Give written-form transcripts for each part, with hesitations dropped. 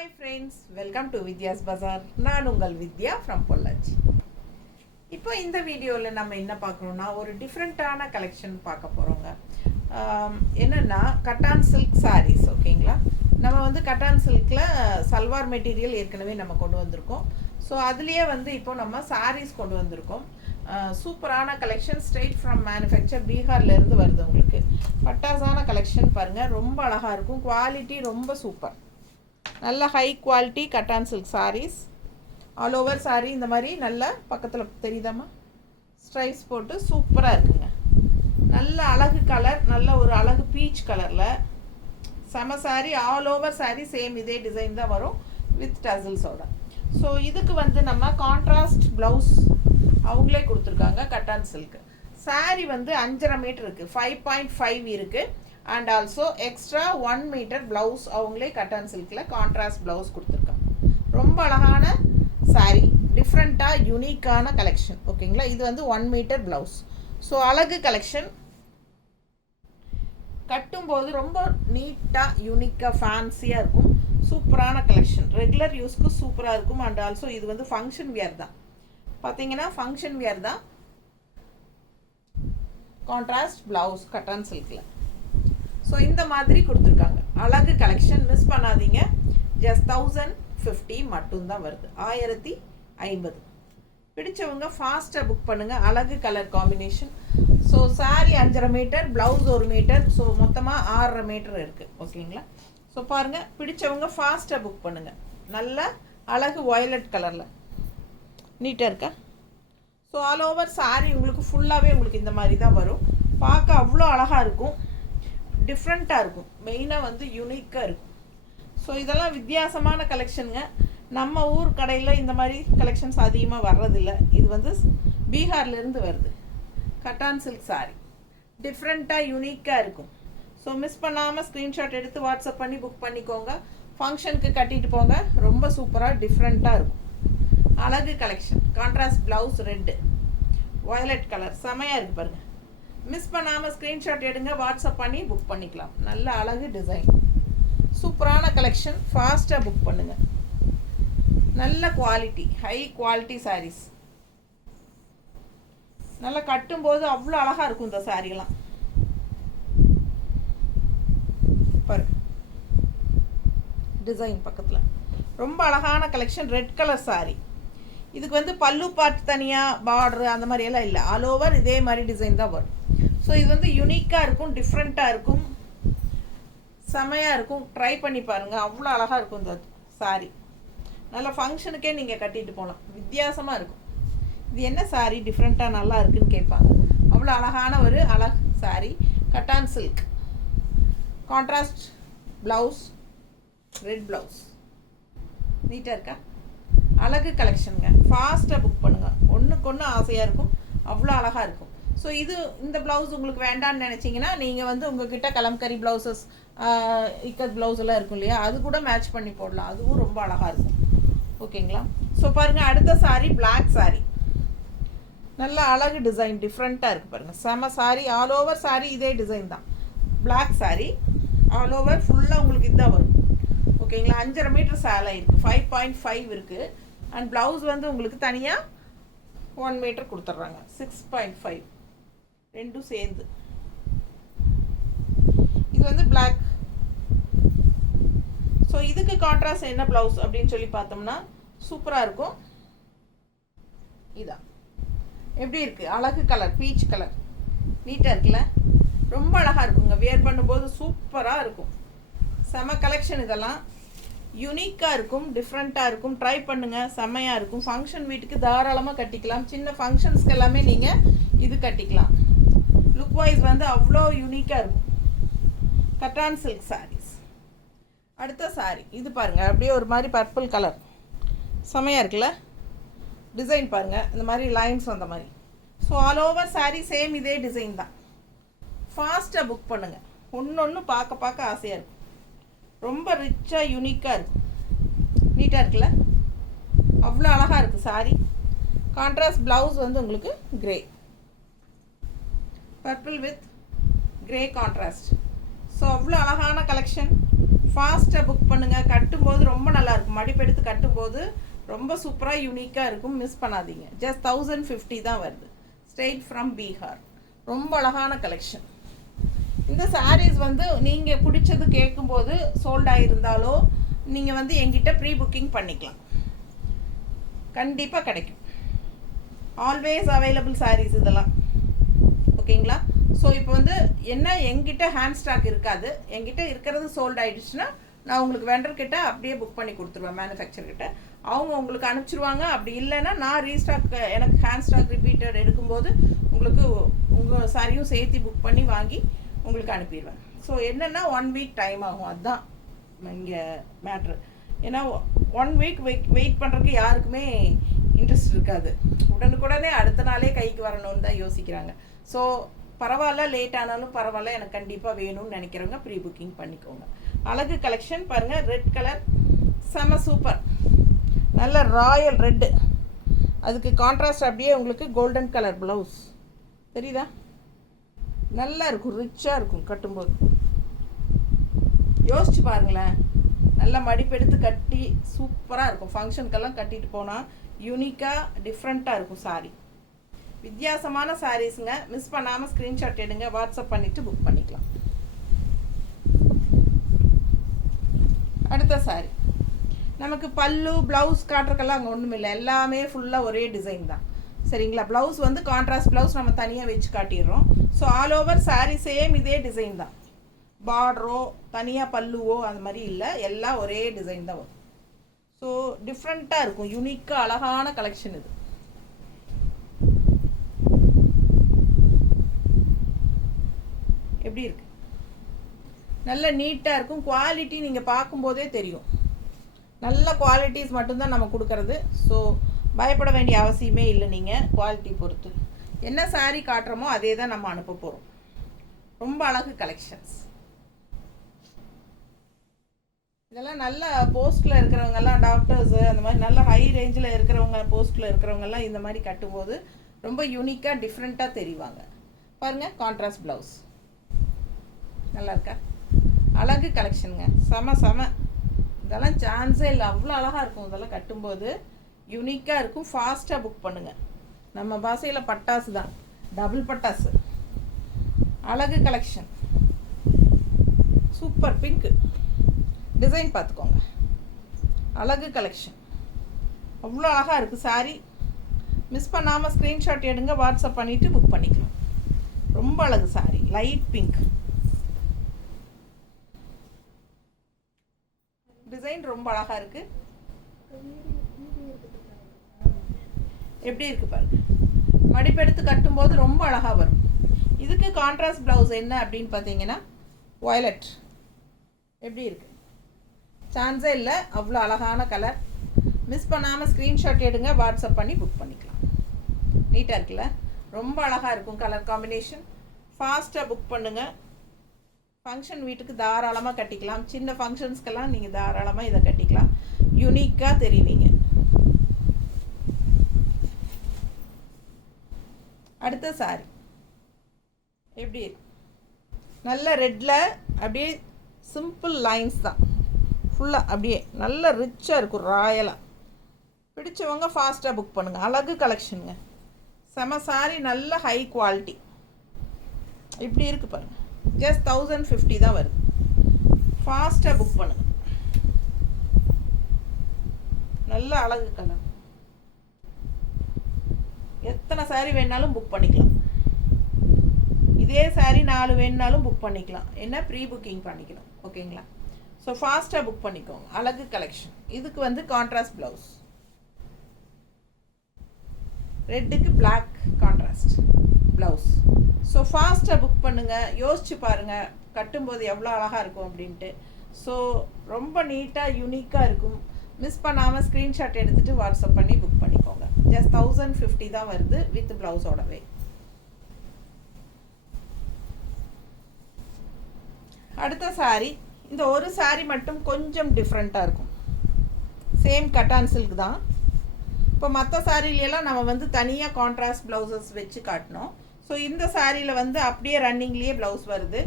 Hi friends, welcome to Vidya's Bazaar. நான் உங்கள் வித்யா from Pollachi. இப்போ இந்த வீடியோவில் நம்ம என்ன பார்க்கணும்னா ஒரு டிஃப்ரெண்ட்டான கலெக்ஷன் பார்க்க போகிறோங்க. என்னென்னா கட்டான் சில்க் சாரீஸ். ஓகேங்களா, நம்ம வந்து கட்டான் சில்கில் சல்வார் மெட்டீரியல் ஏற்கனவே நம்ம கொண்டு வந்திருக்கோம். ஸோ அதுலேயே வந்து இப்போ நம்ம சாரீஸ் கொண்டு வந்திருக்கோம். சூப்பரான கலெக்ஷன் ஸ்ட்ரெயிட் ஃப்ரம் மேனுஃபேக்சர் பீகார்லேருந்து வருது. உங்களுக்கு பட்டாசான கலெக்ஷன் பாருங்கள், ரொம்ப அழகாக இருக்கும். குவாலிட்டி ரொம்ப சூப்பர், நல்ல high quality cotton silk saris. All over sari இந்த மாதிரி நல்ல பக்கத்தில் தெரியுதாம்மா ஸ்ட்ரைப்ஸ் போட்டு சூப்பராக இருக்குங்க. நல்ல அழகு கலர், நல்ல ஒரு அழகு பீச் கலரில் செம sari. All over sari same இதே டிசைன் தான் வரும் வித் டசில்ஸோட. ஸோ இதுக்கு வந்து நம்ம கான்ட்ராஸ்ட் ப்ளவுஸ் அவங்களே கொடுத்துருக்காங்க. கட்டான் சில்க் சாரீ வந்து 5.5 மீட்டர் இருக்குது, 5.5 இருக்குது. And also extra 1 meter blouse அவங்களே கட்டான் சில்கில் கான்ட்ராஸ்ட் ப்ளவுஸ் கொடுத்துருக்காங்க. ரொம்ப அழகான சாரீ, டிஃப்ரெண்ட்டாக யூனிக்கான கலெக்ஷன். ஓகேங்களா, இது வந்து 1 மீட்டர் ப்ளவுஸ். ஸோ அழகு கலெக்ஷன், கட்டும்போது ரொம்ப நீட்டாக யூனிக்காக ஃபேன்சியாக இருக்கும். சூப்பரான கலெக்ஷன், ரெகுலர் யூஸ்க்கு சூப்பராக இருக்கும். அண்ட் ஆல்சோ இது வந்து ஃபங்க்ஷன் வியர் தான். பார்த்தீங்கன்னா ஃபங்க்ஷன் வியர் தான். கான்ட்ராஸ்ட் ப்ளவுஸ் கட்டான் சில்கில். ஸோ இந்த மாதிரி கொடுத்துருக்காங்க. அழகு கலெக்ஷன், மிஸ் பண்ணாதீங்க. ஜஸ்ட் 1050 மட்டும்தான் வருது, 1050. பிடிச்சவங்க ஃபாஸ்ட்டாக புக் பண்ணுங்கள். அழகு colour combination. So sari 5.5 metre, blouse 1 metre, so மொத்தமாக 6.5 மீட்டர் இருக்குது. ஓகேங்களா, ஸோ பாருங்கள், பிடிச்சவங்க ஃபாஸ்ட்டாக புக் பண்ணுங்கள். நல்ல அழகு வயலட் கலரில் நீட்டாக இருக்கா. ஸோ ஆல் ஓவர் சாரீ உங்களுக்கு ஃபுல்லாகவே உங்களுக்கு இந்த மாதிரி தான் வரும். பார்க்க அவ்வளோ அழகாக இருக்கும், டிஃப்ரெண்ட்டாக இருக்கும், மெயினாக வந்து யூனிக்காக இருக்கும். ஸோ இதெல்லாம் வித்தியாசமான கலெக்ஷனுங்க. நம்ம ஊர் கடையில் இந்த மாதிரி கலெக்ஷன்ஸ் அதிகமாக வர்றதில்லை. இது வந்து பீகார்லேருந்து வருது. கட்டான் சில்க் சாரீ டிஃப்ரெண்ட்டாக யூனிக்காக இருக்கும். ஸோ மிஸ் பண்ணாமல் ஸ்க்ரீன்ஷாட் எடுத்து வாட்ஸ்அப் பண்ணி புக் பண்ணிக்கோங்க. ஃபங்க்ஷனுக்கு கட்டிட்டு போங்க. ரொம்ப சூப்பராக டிஃப்ரெண்ட்டாக இருக்கும். அழகு collection, contrast blouse red, violet colour, செமையாக இருக்குது பாருங்கள். மிஸ் பண்ணாமல் ஸ்க்ரீன்ஷாட் எடுங்க, வாட்ஸ்அப் பண்ணி புக் பண்ணிக்கலாம். நல்ல அழகு டிசைன், சூப்பரான கலெக்ஷன். ஃபாஸ்ட்டாக புக் பண்ணுங்கள். நல்ல குவாலிட்டி, ஹை குவாலிட்டி சாரீஸ். நல்லா கட்டும்போது அவ்வளோ அழகாக இருக்கும் இந்த சாரீலாம். பாரு டிசைன் பக்கத்தில் ரொம்ப அழகான கலெக்ஷன். Red colour sari. இதுக்கு வந்து பல்லு பார்ட் தனியாக பார்டரு அந்த மாதிரியெல்லாம் இல்லை, ஆல் ஓவர் இதே மாதிரி டிசைன் தான் வரும். ஸோ இது வந்து யூனிக்காக இருக்கும், டிஃப்ரெண்ட்டாக இருக்கும், செமையாக இருக்கும். ட்ரை பண்ணி பாருங்கள், அவ்வளோ அழகாக இருக்கும் இந்த சாரீ. நல்ல ஃபங்க்ஷனுக்கே நீங்கள் கட்டிட்டு போகலாம், வித்தியாசமாக இருக்கும். இது என்ன சாரீ டிஃப்ரெண்ட்டாக நல்லா இருக்குன்னு கேட்பாங்க. அவ்வளோ அழகான ஒரு அழகு sari. Cotton silk, contrast blouse, red blouse, நீட்டாக இருக்கா. அழகு கலெக்ஷனுங்க. ஃபாஸ்ட்டாக புக் பண்ணுங்கள். ஒன்றுக்கு ஒன்று ஆசையாக இருக்கும், அவ்வளோ அழகாக இருக்கும். ஸோ இந்த ப்ளவுஸ் உங்களுக்கு வேண்டான்னு நினச்சிங்கன்னா நீங்கள் வந்து உங்கள்கிட்ட கலம்கரி ப்ளவுசஸ், இக்கத் ப்ளவுஸ் எல்லாம் இருக்கும் இல்லையா, அது கூட மேட்ச் பண்ணி போடலாம். அதுவும் ரொம்ப அழகாக இருக்கும். ஓகேங்களா, ஸோ பாருங்கள் அடுத்த சாரீ பிளாக் சாரீ. நல்ல அழகு டிசைன், டிஃப்ரெண்ட்டாக இருக்குது பாருங்கள். செம சாரீ. ஆல் ஓவர் சாரீ இதே டிசைன் தான். பிளாக் சாரீ ஆல் ஓவர் ஃபுல்லாக உங்களுக்கு இதுதான் வரும். ஓகேங்களா, 5.5 மீட்டர் சேலை இருக்குது, 5.5 இருக்குது. அண்ட் ப்ளவுஸ் வந்து உங்களுக்கு தனியாக 1 மீட்டர் கொடுத்துட்றாங்க, 6.5 ரெண்டும் சேர்ந்து. இது வந்து பிளாக். ஸோ இதுக்கு கான்ட்ராஸ்ட் என்ன ப்ளவுஸ் அப்படின்னு சொல்லி பார்த்தோம்னா சூப்பராக இருக்கும். இதான் எப்படி இருக்குது, அழகு கலர், பீச் கலர், நீட்டாக இருக்குல்ல. ரொம்ப அழகாக இருக்குங்க, வியர் பண்ணும்போது சூப்பராக இருக்கும். செம கலெக்ஷன். இதெல்லாம் யூனிக்காக இருக்கும், டிஃப்ரெண்ட்டாக இருக்கும். ட்ரை பண்ணுங்கள், செம்மையாக இருக்கும். ஃபங்க்ஷன் வீட்டுக்கு தாராளமாக கட்டிக்கலாம். சின்ன ஃபங்க்ஷன்ஸ்க்கு எல்லாமே நீங்கள் இது கட்டிக்கலாம். லுக் வைஸ் வந்து அவ்வளோ யூனிக்காக இருக்கும். கட்டான் சில்க் சாரீஸ். அடுத்த சாரீ இது பாருங்கள், அப்படியே ஒரு மாதிரி பர்பிள் கலர், செம்மையாக இருக்குல்ல. டிசைன் பாருங்கள், இந்த மாதிரி லைன்ஸ் வந்த மாதிரி. So all over sari same இதே டிசைன் தான். ஃபாஸ்ட்டாக புக் பண்ணுங்கள். ஒன்று பார்க்க பார்க்க ஆசையாக இருக்கும். ரொம்ப ரிச்சாக யூனிக்காக இருக்கும், நீட்டாக இருக்குல்ல. அவ்வளோ அழகாக இருக்குது சாரீ. கான்ட்ராஸ்ட் ப்ளவுஸ் வந்து உங்களுக்கு grey, purple with grey contrast. So அவ்வளோ அழகான கலெக்ஷன். ஃபாஸ்ட்டாக புக் பண்ணுங்கள். கட்டும்போது ரொம்ப நல்லா இருக்கும். இருக்கும். மடிப்பெடுத்து கட்டும்போது ரொம்ப சூப்பராக யூனிக்காக இருக்கும். மிஸ் பண்ணாதீங்க. ஜஸ்ட் 1050 தான் வருது. Straight from Bihar. ரொம்ப அழகான கலெக்ஷன். இந்த சாரீஸ் வந்து நீங்கள் பிடிச்சது கேட்கும்போது சோல்ட் ஆகிருந்தாலோ நீங்கள் வந்து எங்கிட்ட ப்ரீ புக்கிங் பண்ணிக்கலாம். கண்டிப்பாக கிடைக்கும். ஆல்வேஸ் அவைலபிள் சாரீஸ் இதெல்லாம். ஓகேங்களா? ஸோ இப்போ வந்து என்ன, எங்கிட்ட ஹேண்ட் ஸ்டாக் இருக்காது. எங்கிட்ட இருக்கிறது சோல்ட் ஆகிடுச்சுன்னா நான் உங்களுக்கு வெண்டர்கிட்ட அப்படியே புக் பண்ணி கொடுத்துருவேன். மேனுஃபேக்சர்கிட்ட அவங்க உங்களுக்கு அனுப்பிச்சிருவாங்க. அப்படி இல்லைன்னா நான் ரீஸ்டாக், எனக்கு ஹேண்ட் ஸ்டாக் ரிப்பீட்டட் எடுக்கும்போது உங்களுக்கு உங்கள் சாரியும் சேர்த்து புக் பண்ணி வாங்கி உங்களுக்கு அனுப்பிடுவேன். ஸோ என்னென்னா 1 வீக் டைம் ஆகும். அதுதான் இங்கே மேட்ரு. ஏன்னா 1 வீக் வெயிட் பண்ணுறதுக்கு யாருக்குமே இன்ட்ரெஸ்ட் இருக்காது. உடனுக்குடனே அடுத்த நாளே கைக்கு வரணும்னு தான் யோசிக்கிறாங்க. ஸோ பரவாயில்ல, லேட் ஆனாலும் பரவாயில்ல, எனக்கு கண்டிப்பாக வேணும்னு நினைக்கிறவங்க ப்ரீ புக்கிங் பண்ணிக்கோங்க. அழகு கலெக்ஷன் பாருங்கள். ரெட் கலர் செம சூப்பர். நல்ல ராயல் ரெட்டு. அதுக்கு கான்ட்ராஸ்ட் அப்படியே உங்களுக்கு கோல்டன் கலர் ப்ளவுஸ் தெரியுதா? நல்லா இருக்கும், ரிச்சாக இருக்கும் கட்டும்போது. யோசிச்சு பாருங்களேன். நல்லா மடிப்பெடுத்து கட்டி சூப்பராக இருக்கும். ஃபங்க்ஷனுக்கெல்லாம் கட்டிட்டு போனால் யூனிக்காக டிஃப்ரெண்ட்டாக இருக்கும் சாரீ. வித்தியாசமான சாரீஸுங்க. மிஸ் பண்ணாமல் ஸ்க்ரீன்ஷாட் எடுங்க, வாட்ஸ்அப் பண்ணிவிட்டு புக் பண்ணிக்கலாம். அடுத்த சாரீ நமக்கு பல்லு ப்ளவுஸ் காட்டுறக்கெல்லாம் அங்கே ஒன்றும் இல்லை. எல்லாமே ஃபுல்லாக ஒரே டிசைன் தான். சரிங்களா? ப்ளவுஸ் வந்து கான்ட்ராஸ்ட் ப்ளவுஸ் நம்ம தனியாக வச்சு காட்டிடுறோம். So all over sari same இதே டிசைன் தான். பார்டரோ தனியாக பல்லுவோ அந்த மாதிரி இல்லை. எல்லாம் ஒரே டிசைன் தான் வரும். ஸோ டிஃப்ரெண்ட்டாக இருக்கும். யூனிக்காக அழகான கலெக்ஷன் இது. எப்படி இருக்கு? நல்ல நீட்டாக இருக்கும். குவாலிட்டி நீங்கள் பார்க்கும்போதே தெரியும். நல்ல குவாலிட்டிஸ் மட்டும்தான் நம்ம கொடுக்கறது. ஸோ பயப்பட வேண்டிய அவசியமே இல்லை. நீங்கள் குவாலிட்டி பொறுத்து என்ன சாரீ காட்டுறோமோ அதே தான் நம்ம அனுப்ப போகிறோம். ரொம்ப அழகு கலெக்ஷன்ஸ். இதெல்லாம் நல்ல போஸ்ட்டில் இருக்கிறவங்கெல்லாம், டாக்டர்ஸு அந்த மாதிரி நல்ல ஹை ரேஞ்சில் இருக்கிறவங்க, போஸ்ட்டில் இருக்கிறவங்கெல்லாம் இந்த மாதிரி கட்டும்போது ரொம்ப யூனிக்காக டிஃப்ரெண்ட்டாக தெரிவாங்க. பாருங்கள், கான்ட்ராஸ்ட் ப்ளவுஸ் நல்லா இருக்கா? அழகு கலெக்ஷனுங்க. செம செம. இதெல்லாம் சான்ஸே இல்லை. அவ்வளோ அழகாக இருக்கும். இதெல்லாம் கட்டும்போது யூனிக்காக இருக்கும். ஃபாஸ்ட்டாக புக் பண்ணுங்கள். நம்ம பாஷையில் பட்டாசு தான், டபுள் பட்டாசு. அழகு கலெக்ஷன். சூப்பர் பிங்க்கு டிசைன் பார்த்துக்கோங்க. அழகு கலெக்ஷன். அவ்வளோ அழகாக இருக்குது சாரீ. மிஸ் பண்ணாமல் ஸ்க்ரீன்ஷாட் எடுங்க, வாட்ஸ்அப் பண்ணிவிட்டு புக் பண்ணிக்கலாம். ரொம்ப அழகு சாரீ. லைட் பிங்க் டிசைன் ரொம்ப அழகாக இருக்குது. எப்படி இருக்குது பாருங்க. மடிப்பெடுத்து கட்டும்போது ரொம்ப அழகாக வரும். இதுக்கு கான்ட்ராஸ்ட் ப்ளவுஸ் என்ன அப்படின்னு பார்த்தீங்கன்னா வயலட். எப்படி இருக்குது? சான்ஸே இல்லை. அவ்வளோ அழகான கலர். மிஸ் பண்ணாமல் ஸ்க்ரீன்ஷாட் எடுங்க, வாட்ஸ்அப் பண்ணி புக் பண்ணிக்கலாம். நீட்டாக இருக்குல்ல? ரொம்ப அழகாக இருக்கும் கலர் காம்பினேஷன். ஃபாஸ்ட்டாக புக் பண்ணுங்கள். ஃபங்க்ஷன் வீட்டுக்கு தாராளமாக கட்டிக்கலாம். சின்ன ஃபங்க்ஷன்ஸ்க்கெல்லாம் நீங்கள் தாராளமாக இதை கட்டிக்கலாம். யூனிக்காக தெரிவிங்க. அடுத்த சாரி எப்படி இருக்கு? நல்ல ரெட்டில் அப்படியே சிம்பிள் லைன்ஸ் தான். ஃபுல்லாக அப்படியே நல்ல ரிச்சாக இருக்கும், ராயலாக. பிடிச்சவங்க ஃபாஸ்ட்டாக புக் பண்ணுங்கள். அழகு கலெக்ஷனுங்க. செம சாரி. நல்ல ஹை குவாலிட்டி. இப்படி இருக்குது பாருங்கள். ஜஸ்ட் 1050 தான் வருது. ஃபாஸ்ட்டாக புக் பண்ணுங்கள். நல்ல அழகு கலர். எத்தனை சாரீ வேணாலும் புக் பண்ணிக்கலாம். இதே சாரீ 4 வேணுனாலும் புக் பண்ணிக்கலாம். என்ன, ப்ரீ புக்கிங் பண்ணிக்கணும். ஓகேங்களா? ஸோ ஃபாஸ்ட்டாக புக் பண்ணிக்கோங்க. அழகு கலெக்ஷன். இதுக்கு வந்து கான்ட்ராஸ்ட் ப்ளவுஸ். ரெட்டுக்கு பிளாக் கான்ட்ராஸ்ட் ப்ளவுஸ். ஸோ ஃபாஸ்ட்டாக புக் பண்ணுங்கள். யோசிச்சு பாருங்கள் கட்டும்போது எவ்வளோ அழகாக இருக்கும் அப்படின்ட்டு. ஸோ ரொம்ப நீட்டாக யூனிக்காக இருக்கும். மிஸ் பண்ணாமல் ஸ்க்ரீன்ஷாட் எடுத்துகிட்டு வாட்ஸ்அப் பண்ணி புக் பண்ணிக்கோங்க. ஜஸ்ட் 1050 தான் வருது வித் ப்ளவுஸோடவே. அடுத்த சாரீ. இந்த ஒரு சாரீ மட்டும் கொஞ்சம் டிஃப்ரெண்ட்டாக இருக்கும். சேம் கட்டான் சில்க் தான். இப்போ மற்ற சாரீலாம் நம்ம வந்து தனியாக கான்ட்ராஸ்ட் ப்ளவுசஸ் வச்சு காட்டினோம். ஸோ இந்த சாரியில் வந்து அப்படியே ரன்னிங்லேயே ப்ளவுஸ் வருது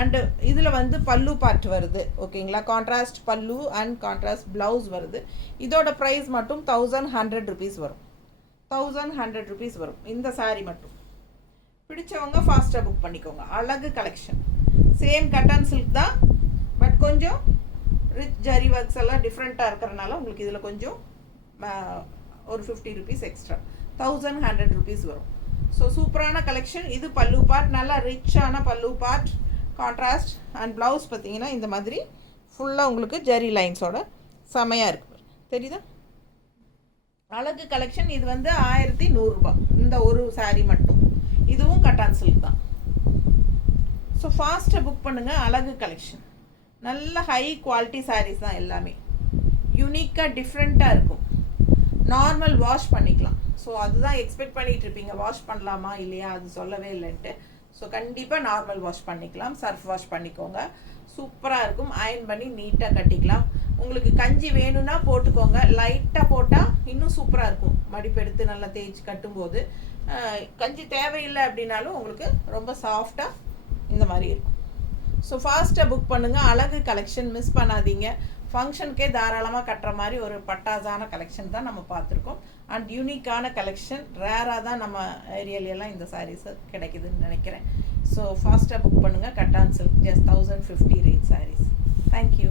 அண்டு இதில் வந்து பல்லு பார்ட் வருது ஓகேங்களா. கான்ட்ராஸ்ட் பல்லு அண்ட் கான்ட்ராஸ்ட் ப்ளவுஸ் வருது. இதோட ப்ரைஸ் மட்டும் 1100 rupees வரும். 1100 rupees வரும் இந்த சாரீ மட்டும். பிடிச்சவங்க ஃபாஸ்ட்டாக புக் பண்ணிக்கோங்க. அழகு கலெக்ஷன். சேம் கட்டன் சில்க் தான், பட் கொஞ்சம் ரிச் ஜரி ஒர்க்ஸ் எல்லாம் டிஃப்ரெண்ட்டாக இருக்கிறனால உங்களுக்கு இதில் கொஞ்சம் ஒரு 50 rupees எக்ஸ்ட்ரா 1100 rupees வரும். ஸோ சூப்பரான கலெக்ஷன். இது பல்லு பார்ட், நல்லா ரிச்சான பல்லு பார்ட், கான்ட்ராஸ்ட் அண்ட் ப்ளவுஸ் பார்த்தீங்கன்னா இந்த மாதிரி ஃபுல்லாக உங்களுக்கு ஜெரி லைன்ஸோட செமையாக இருக்குது. தெரியுதா? அழகு கலெக்ஷன். இது வந்து 1100 ரூபாய் இந்த ஒரு சாரீ மட்டும். இதுவும் கட்டான் சில்க் தான். ஸோ ஃபாஸ்ட்டாக புக் பண்ணுங்கள். அழகு கலெக்ஷன். நல்ல ஹை குவாலிட்டி சாரீஸ் தான் எல்லாமே. யூனிக்காக டிஃப்ரெண்ட்டாக இருக்கும். நார்மல் வாஷ் பண்ணிக்கலாம். ஸோ அதுதான் எக்ஸ்பெக்ட் பண்ணிகிட்டு இருப்பீங்க, வாஷ் பண்ணலாமா இல்லையா, அது சொல்லவே இல்லைன்ட்டு. ஸோ கண்டிப்பாக நார்மல் வாஷ் பண்ணிக்கலாம். சர்ஃப் வாஷ் பண்ணிக்கோங்க. சூப்பராக இருக்கும். அயர்ன் பண்ணி நீட்டாக கட்டிக்கலாம். உங்களுக்கு கஞ்சி வேணும்னா போட்டுக்கோங்க. லைட்டாக போட்டால் இன்னும் சூப்பராக இருக்கும். மடிப்பெடுத்து நல்லா தேய்ச்சி கட்டும்போது. கஞ்சி தேவையில்லை அப்படின்னாலும் உங்களுக்கு ரொம்ப சாஃப்டாக இந்த மாதிரி இருக்கும். ஸோ ஃபாஸ்ட்டாக புக் பண்ணுங்கள். அழகு கலெக்ஷன் மிஸ் பண்ணாதீங்க. ஃபங்க்ஷனுக்கே தாராளமாக கட்டுற மாதிரி ஒரு பட்டாசான கலெக்ஷன் தான் நம்ம பார்த்துருக்கோம். அண்ட் யூனிக்கான கலெக்ஷன். ரேராக தான் நம்ம ஏரியாலெல்லாம் இந்த சாரீஸு கிடைக்குதுன்னு நினைக்கிறேன். ஸோ ஃபாஸ்ட்டாக புக் பண்ணுங்கள். Cotton silk just 1050 rate saris. Thank you.